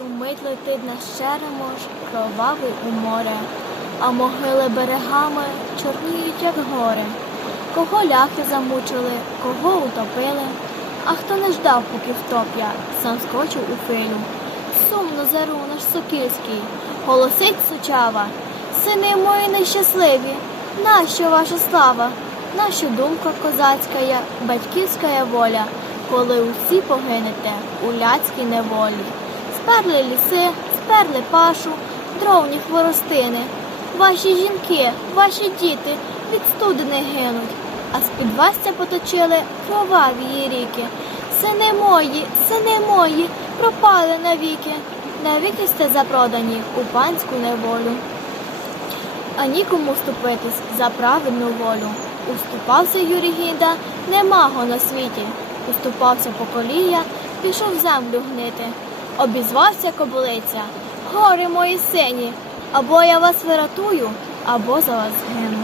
Умить летить наш черемош, кровавий у море, а могили берегами чорніють, як гори. Кого ляхи замучили, кого утопили, а хто не ждав, поки втоп'я, сам скочив у хвилю. Сумно зару наш сокільський, голосить сучава. Сини мої нещасливі, нащо ваша слава? Нащо думка козацька, я, батьківська воля, коли усі погинете у ляцькій неволі. Сперли ліси, сперли пашу, дровні хворостини. Ваші жінки, ваші діти від студени гинуть, а з-під Вастя поточили кроваві ріки. Сини мої, сини мої, пропали навіки, навіки сте запродані у панську неволю. А нікому вступитись за правильну волю. Уступався Юрій Гінда, нема го на світі. Уступався поколія, пішов землю гнити. Обізвався кобилиця. Гори мої сині, або я вас виратую, або за вас згину.